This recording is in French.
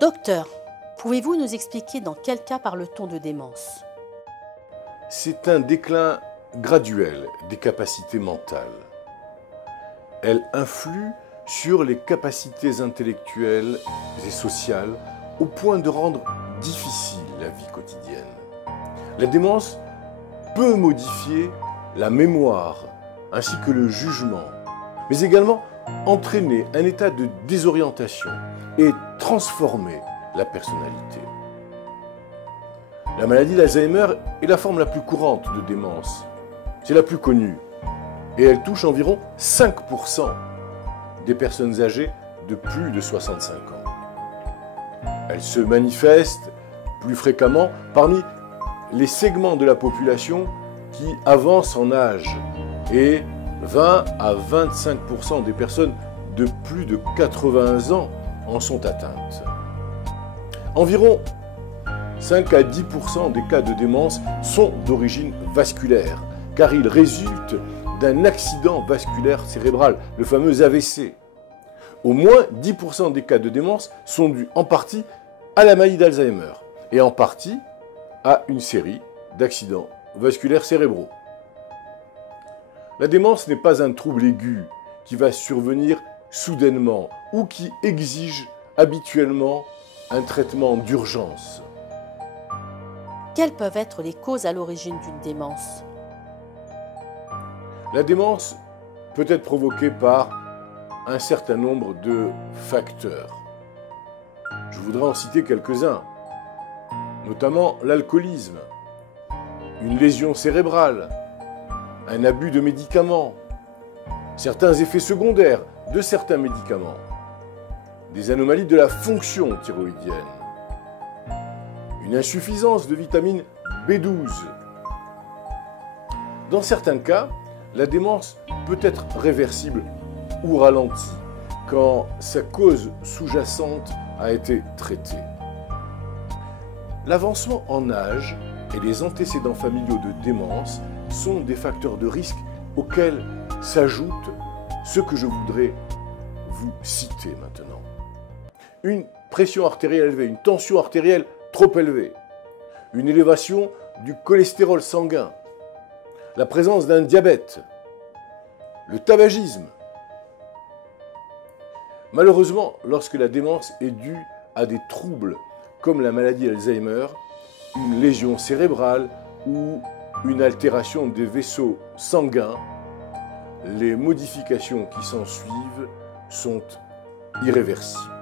Docteur, pouvez-vous nous expliquer dans quel cas parle-t-on de démence? C'est un déclin graduel des capacités mentales. Elle influe sur les capacités intellectuelles et sociales au point de rendre difficile la vie quotidienne. La démence peut modifier la mémoire ainsi que le jugement, mais également entraîner un état de désorientation et transformer la personnalité. La maladie d'Alzheimer est la forme la plus courante de démence. C'est la plus connue et elle touche environ 5% des personnes âgées de plus de 65 ans. Elle se manifeste plus fréquemment parmi les segments de la population qui avancent en âge et 20 à 25% des personnes de plus de 80 ans en sont atteintes. Environ 5 à 10% des cas de démence sont d'origine vasculaire, car ils résultent d'un accident vasculaire cérébral, le fameux AVC. Au moins 10% des cas de démence sont dus en partie à la maladie d'Alzheimer et en partie à une série d'accidents vasculaires cérébraux. La démence n'est pas un trouble aigu qui va survenir soudainement ou qui exige habituellement un traitement d'urgence. Quelles peuvent être les causes à l'origine d'une démence? La démence peut être provoquée par un certain nombre de facteurs. Je voudrais en citer quelques-uns, notamment l'alcoolisme, une lésion cérébrale, un abus de médicaments, certains effets secondaires de certains médicaments, des anomalies de la fonction thyroïdienne, une insuffisance de vitamine B12. Dans certains cas, la démence peut être réversible ou ralentie quand sa cause sous-jacente a été traitée. L'avancement en âge et les antécédents familiaux de démence sont des facteurs de risque auxquels s'ajoute ce que je voudrais vous citer maintenant. Une pression artérielle élevée, une tension artérielle trop élevée, une élévation du cholestérol sanguin, la présence d'un diabète, le tabagisme. Malheureusement, lorsque la démence est due à des troubles comme la maladie d'Alzheimer, une lésion cérébrale ou une altération des vaisseaux sanguins, les modifications qui s'en suivent sont irréversibles.